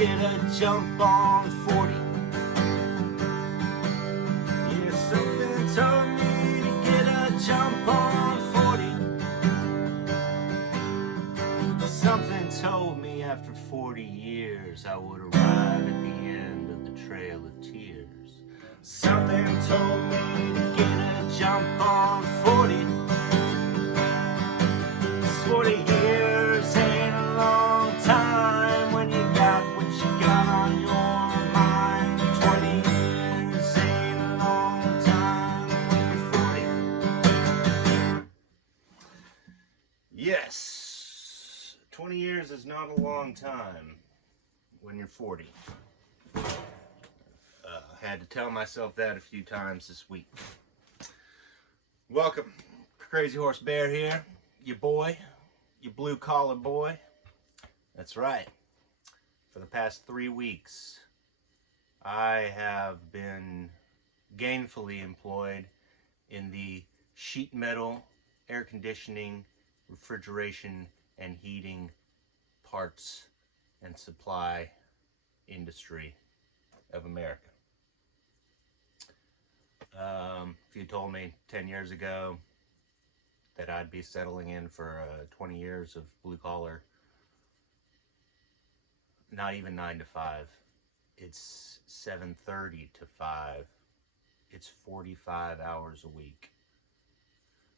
get a jump on 40. Yeah, something told me to get a jump on 40. Something told me after 40 years I would arrive at the end of the Trail of Tears. Something told me to get a jump on 40. 40 years ain't a long time when you got what you got on your mind. 20 years ain't a long time when you're 40. Yes, 20 years is not a long time when you're 40. Had to tell myself that a few times this week. Welcome, Crazy Horse Bear here, your boy, your blue collar boy. That's right. For the past 3 weeks, I have been gainfully employed in the sheet metal, air conditioning, refrigeration, and heating parts and supply industry of America. If you told me 10 years ago that I'd be settling in for 20 years of blue collar, not even 9 to 5, it's 7:30 to 5, it's 45 hours a week,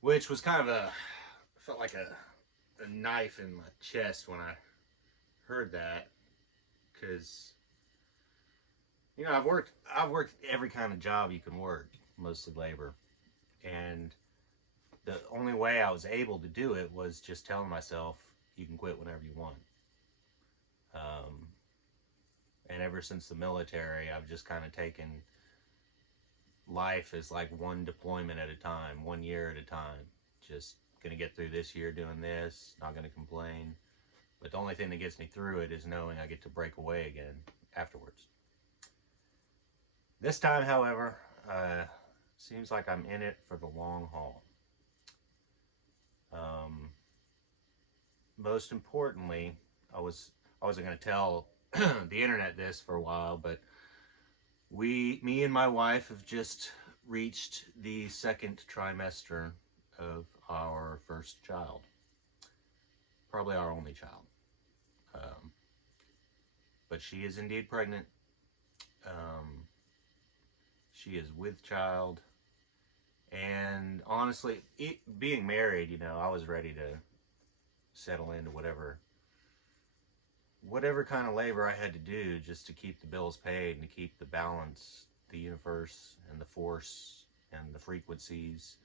which was kind of felt like a knife in my chest when I heard that, because I've worked every kind of job you can work, mostly labor, and the only way I was able to do it was just telling myself you can quit whenever you want. And ever since the military, I've just kind of taken life as like one deployment at a time, 1 year at a time. Just gonna get through this year doing this, not gonna complain. But the only thing that gets me through it is knowing I get to break away again afterwards. This time, however, seems like I'm in it for the long haul. Most importantly, I wasn't going to tell the internet this for a while, but me and my wife have just reached the second trimester of our first child. Probably our only child. But she is indeed pregnant. She is with child. And honestly, being married, I was ready to settle into whatever kind of labor I had to do just to keep the bills paid and to keep the balance, the universe and the force and the frequencies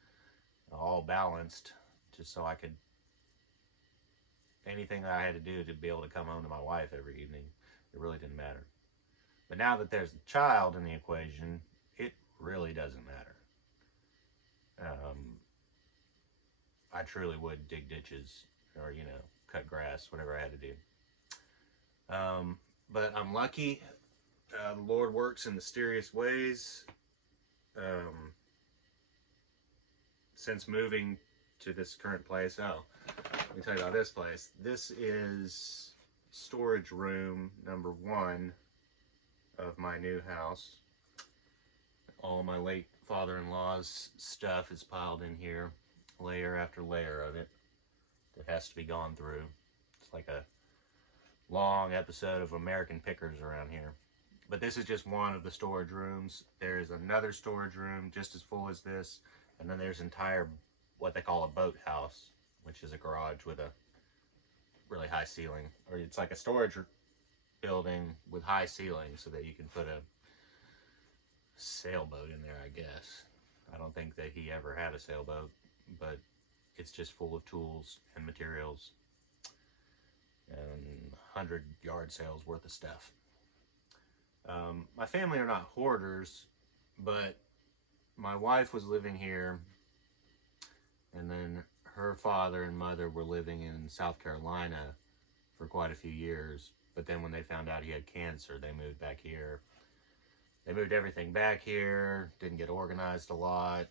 all balanced, just so I could, anything I had to do to be able to come home to my wife every evening, it really didn't matter. But now that there's a child in the equation, it really doesn't matter. I truly would dig ditches or, cut grass, whatever I had to do. But I'm lucky. The Lord works in mysterious ways. Since moving to this current place, let me tell you about this place. This is storage room number 1 of my new house. All my late father-in-law's stuff is piled in here, layer after layer of it that has to be gone through. It's like a long episode of American Pickers around here. But this is just one of the storage rooms. There's another storage room just as full as this, and then there's entire, what they call a boat house, which is a garage with a really high ceiling, or it's like a storage building with high ceilings so that you can put a sailboat in there, I guess. I don't think that he ever had a sailboat, but it's just full of tools and materials and 100 yard sales worth of stuff. My family are not hoarders, but my wife was living here, and then her father and mother were living in South Carolina for quite a few years, but then when they found out he had cancer, they moved back here. They moved everything back here, didn't get organized a lot,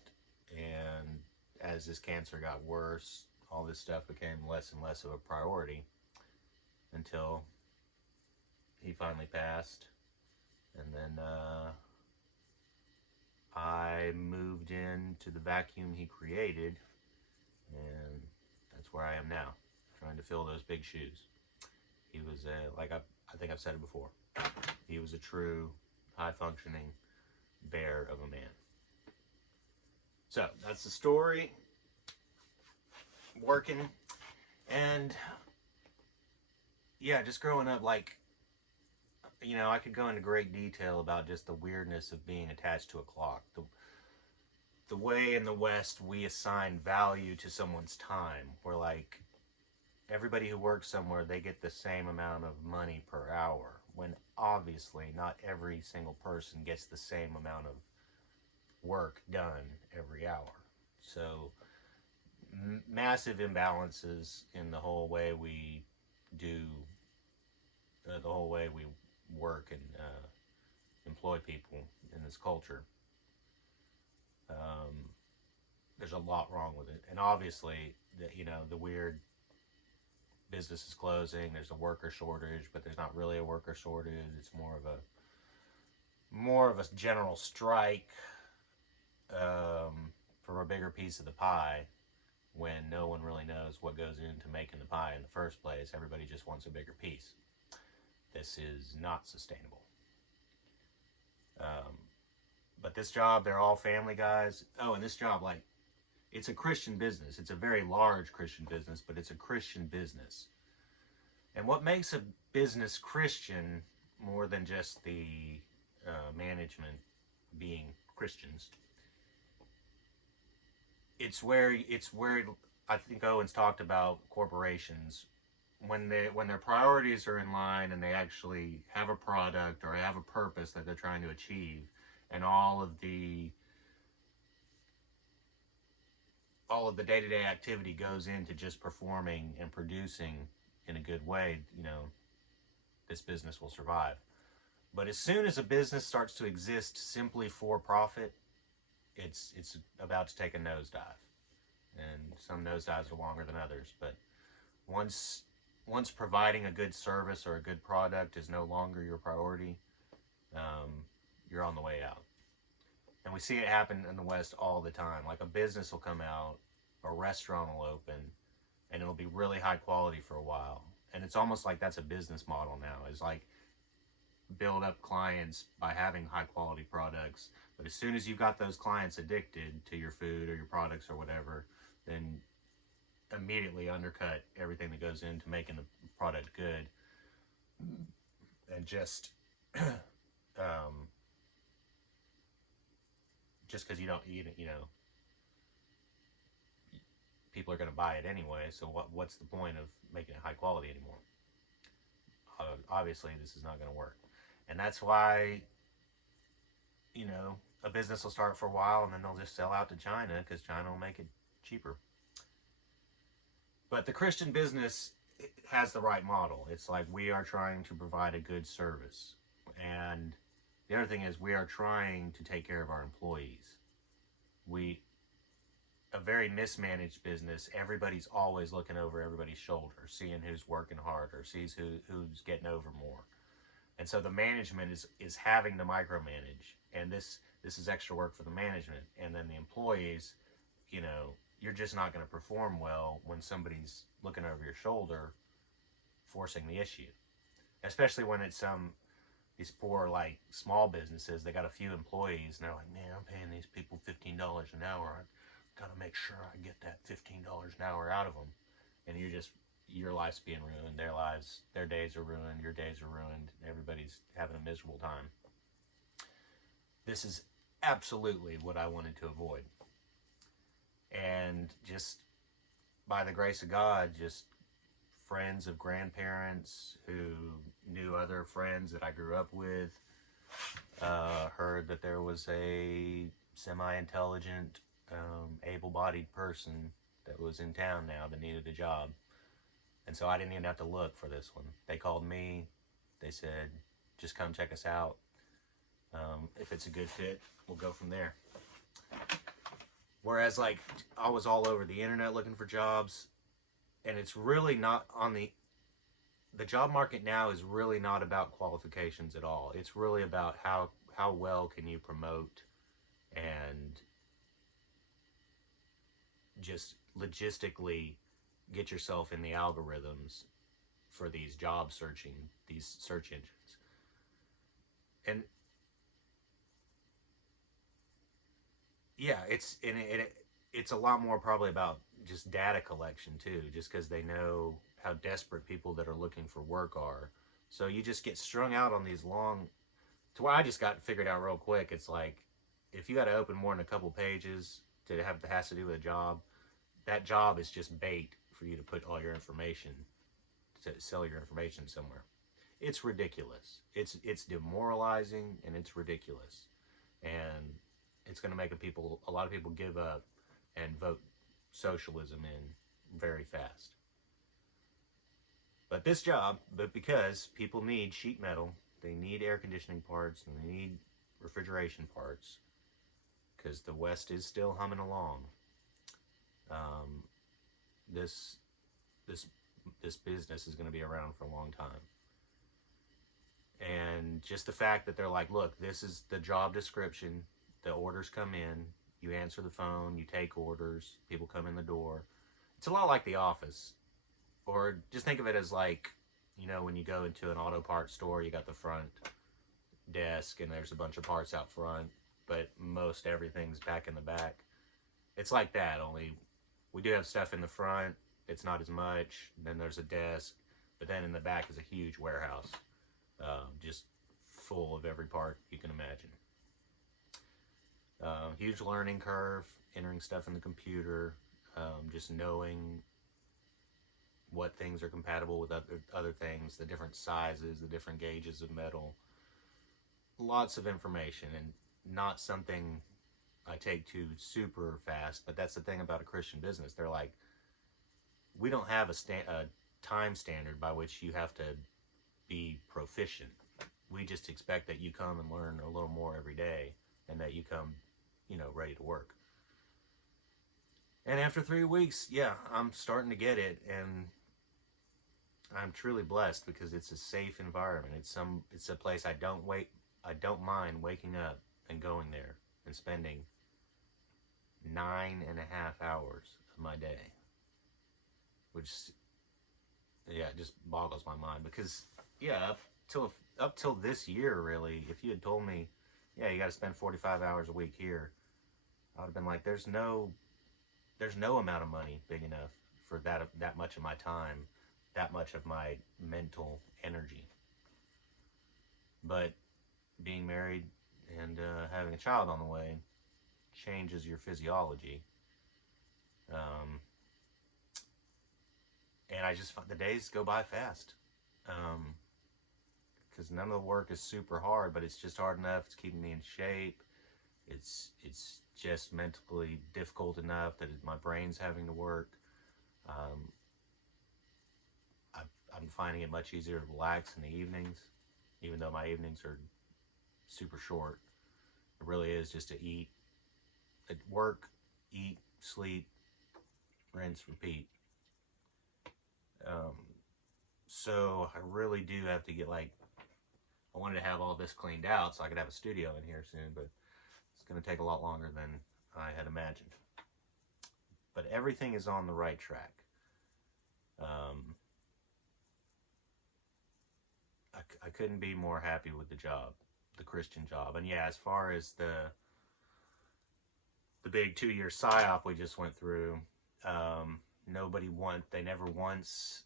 and as this cancer got worse, all this stuff became less and less of a priority until he finally passed. And then I moved into the vacuum he created, and that's where I am now, trying to fill those big shoes. He was like I think I've said it before. He was a true high-functioning bear of a man. So that's the story. Working, and yeah, just growing up, like, you know, I could go into great detail about just the weirdness of being attached to a clock. The way in the West we assign value to someone's time. We're like, everybody who works somewhere, they get the same amount of money per hour, when obviously not every single person gets the same amount of work done every hour. So massive imbalances in the whole way we do, the whole way we work and employ people in this culture. There's a lot wrong with it, and obviously, the weird business is closing. There's a worker shortage, but there's not really a worker shortage. It's more of a general strike for a bigger piece of the pie, when no one really knows what goes into making the pie in the first place. Everybody just wants a bigger piece. This is not sustainable. But this job, they're all family guys. Oh, and this job, like, it's a Christian business. It's a very large Christian business, but it's a Christian business. And what makes a business Christian, more than just the management being Christians, it's where I think Owen's talked about corporations, when their priorities are in line and they actually have a product or have a purpose that they're trying to achieve, and all of the day-to-day activity goes into just performing and producing in a good way, this business will survive. But as soon as a business starts to exist simply for profit, it's about to take a nosedive. And some nosedives are longer than others, but once providing a good service or a good product is no longer your priority, you're on the way out. And we see it happen in the West all the time. Like, a business will come out, a restaurant will open, and it'll be really high quality for a while. And it's almost like that's a business model now. It's like, build up clients by having high quality products. But as soon as you've got those clients addicted to your food or your products or whatever, then immediately undercut everything that goes into making the product good. And just because you don't, people are going to buy it anyway, so what's the point of making it high quality anymore? Obviously, this is not going to work. And that's why, a business will start for a while and then they'll just sell out to China, because China will make it cheaper. But the Christian business has the right model. It's like, we are trying to provide a good service. And the other thing is, we are trying to take care of our employees. A very mismanaged business, everybody's always looking over everybody's shoulder, seeing who's working harder, sees who's getting over more. And so the management is having to micromanage, and this is extra work for the management. And then the employees, you're just not going to perform well when somebody's looking over your shoulder, forcing the issue. Especially when it's these poor, like, small businesses, they got a few employees, and they're like, man, I'm paying these people $15 an hour. I've got to make sure I get that $15 an hour out of them. And your life's being ruined, their days are ruined, your days are ruined, everybody's having a miserable time. This is absolutely what I wanted to avoid. And just by the grace of God, just friends of grandparents who knew other friends that I grew up with, heard that there was a semi-intelligent, able-bodied person that was in town now that needed a job. And so I didn't even have to look for this one. They called me. They said, just come check us out. If it's a good fit, we'll go from there. Whereas, like, I was all over the internet looking for jobs, and it's really not on the the job market now is really not about qualifications at all. It's really about how well can you promote and just logistically get yourself in the algorithms for these these search engines. And yeah, it's a lot more probably about just data collection too, just because they know how desperate people that are looking for work are. So you just get strung out on these long, to where I just got figured out real quick. It's like if you got to open more than a couple pages to have that has to do with a job, that job is just bait for you to put all your information, to sell your information somewhere. It's ridiculous. It's demoralizing and it's ridiculous, and it's going to make a lot of people give up and vote socialism in very fast. But this job, but because people need sheet metal, they need air conditioning parts, and they need refrigeration parts, because the West is still humming along. Um, this this this business is going to be around for a long time. And just the fact that they're like, look, this is the job description, the orders come in, you answer the phone, you take orders, people come in the door. It's a lot like The Office. Or just think of it as like, when you go into an auto parts store, you got the front desk and there's a bunch of parts out front, but most everything's back in the back. It's like that, only we do have stuff in the front. It's not as much. Then there's a desk, but then in the back is a huge warehouse, just full of every part you can imagine. Huge learning curve, entering stuff in the computer, just knowing what things are compatible with other things, the different sizes, the different gauges of metal. Lots of information, and not something I take to super fast. But that's the thing about a Christian business. They're like, we don't have a time standard by which you have to be proficient. We just expect that you come and learn a little more every day, and that you come, ready to work. And after 3 weeks, yeah, I'm starting to get it, and I'm truly blessed because it's a safe environment. It's a place I don't mind waking up and going there and spending 9.5 hours of my day, which, yeah, it just boggles my mind. Because, yeah, up till this year, really, if you had told me, yeah, you got to spend 45 hours a week here, I would have been like, there's no amount of money big enough for that much of my time, that much of my mental energy. But being married and having a child on the way changes your physiology. And I just find the days go by fast. Because none of the work is super hard, but it's just hard enough. It's keeping me in shape. It's just mentally difficult enough that my brain's having to work. Um, I'm finding it much easier to relax in the evenings, even though my evenings are super short. It really is just to eat, work, eat, sleep, rinse, repeat. Um, so I really do have to get I wanted to have all this cleaned out so I could have a studio in here soon, but it's going to take a lot longer than I had imagined. But everything is on the right track. I couldn't be more happy with the job, the Christian job. And yeah, as far as the big 2-year psyop we just went through, they never once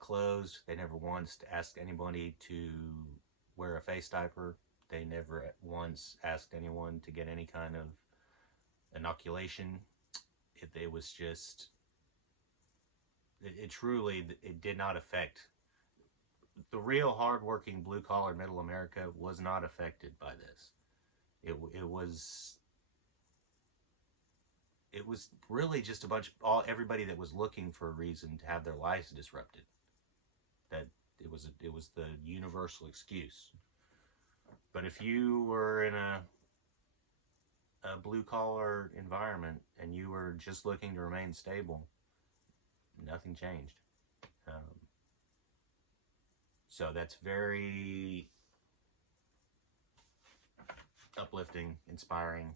closed. They never once asked anybody to wear a face diaper. They never once asked anyone to get any kind of inoculation. It was just, it truly, it did not affect the real hardworking blue collar middle America. Was not affected by this. It was really just everybody that was looking for a reason to have their lives disrupted. That it was the universal excuse. But if you were in a blue collar environment and you were just looking to remain stable, nothing changed. So that's very uplifting, inspiring.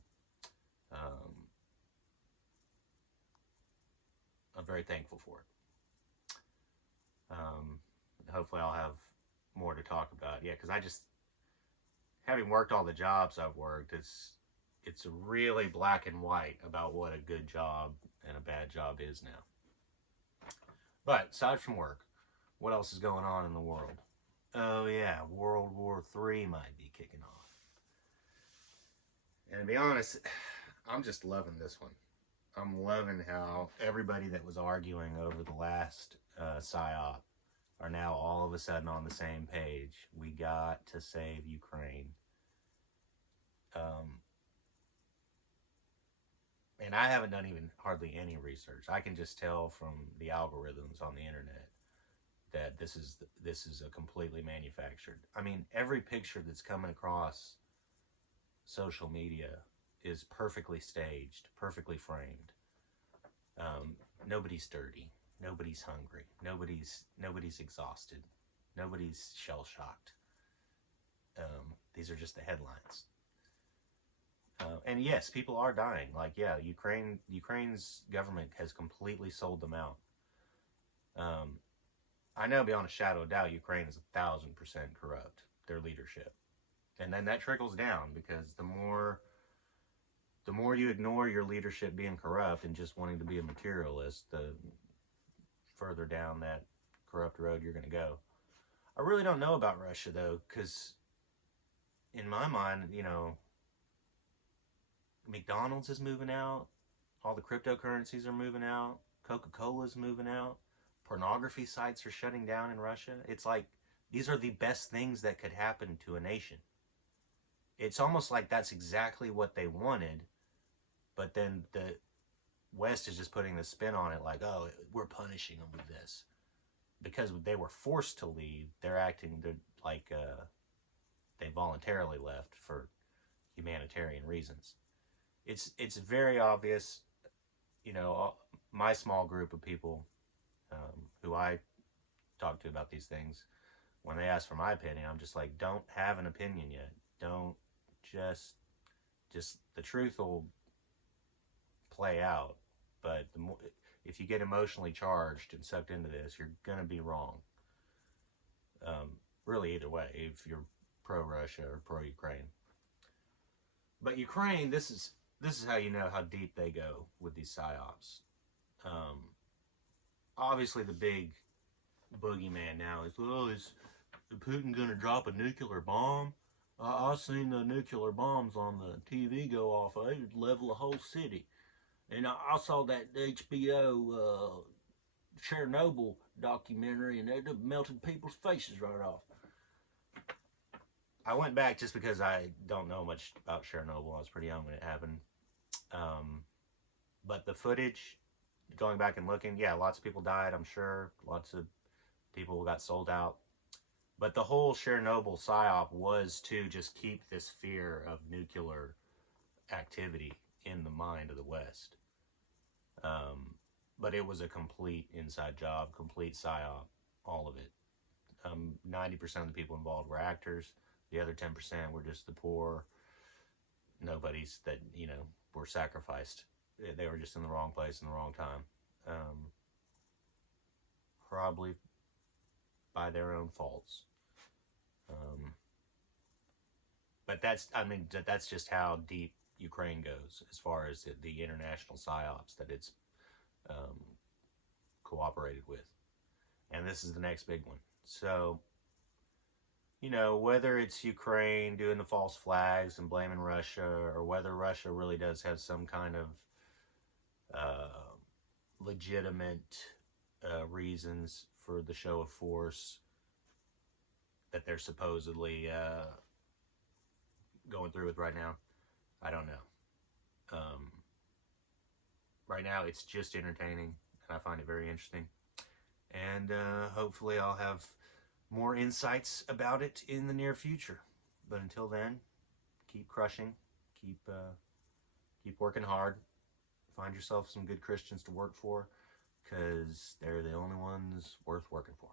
I'm very thankful for it. Hopefully I'll have more to talk about. Yeah, because I just, having worked all the jobs I've worked, it's really black and white about what a good job and a bad job is now. But aside from work, what else is going on in the world? Oh yeah, World War III might be kicking off. And to be honest, I'm just loving this one. I'm loving how everybody that was arguing over the last PSYOP are now all of a sudden on the same page. We got to save Ukraine. And I haven't done even hardly any research. I can just tell from the algorithms on the internet that this is a completely manufactured. I mean, every picture that's coming across social media is perfectly staged, perfectly framed. Nobody's dirty. Nobody's hungry. Nobody's exhausted. Nobody's shell shocked. These are just the headlines. And yes, people are dying. Like, yeah, Ukraine's government has completely sold them out. I know beyond a shadow of doubt, Ukraine is 1,000% corrupt. Their leadership, and then that trickles down because the more you ignore your leadership being corrupt and just wanting to be a materialist, the further down that corrupt road you're going to go. I really don't know about Russia though, because in my mind, McDonald's is moving out, all the cryptocurrencies are moving out, Coca-Cola's moving out, pornography sites are shutting down in Russia. It's like these are the best things that could happen to a nation. It's almost like that's exactly what they wanted, but then the West is just putting the spin on it like, oh, we're punishing them with this. Because they were forced to leave, they're acting like they voluntarily left for humanitarian reasons. It's very obvious, my small group of people who I talk to about these things, when they ask for my opinion, I'm just like, don't have an opinion yet. Don't just the truth will play out. But if you get emotionally charged and sucked into this, you're gonna be wrong. Really, either way, if you're pro-Russia or pro-Ukraine. But Ukraine, this is how you know how deep they go with these psyops. Obviously, the big boogeyman now is, well, is Putin gonna drop a nuclear bomb? I've seen the nuclear bombs on the TV go off. They would level a whole city. And I saw that HBO Chernobyl documentary, and they melted people's faces right off. I went back just because I don't know much about Chernobyl. I was pretty young when it happened. But the footage, going back and looking, yeah, lots of people died, I'm sure. Lots of people got sold out. But the whole Chernobyl psyop was to just keep this fear of nuclear activity in the mind of the West. But it was a complete inside job, complete psyop, all of it. 90% of the people involved were actors. The other 10% were just the poor nobodies that, were sacrificed. They were just in the wrong place in the wrong time. Probably by their own faults. But that's just how deep Ukraine goes as far as the international psyops that it's cooperated with. And this is the next big one. So, whether it's Ukraine doing the false flags and blaming Russia, or whether Russia really does have some kind of legitimate reasons for the show of force that they're supposedly going through with right now, I don't know. Right now, it's just entertaining, and I find it very interesting. And hopefully I'll have more insights about it in the near future. But until then, keep crushing, keep working hard. Find yourself some good Christians to work for, because they're the only ones worth working for.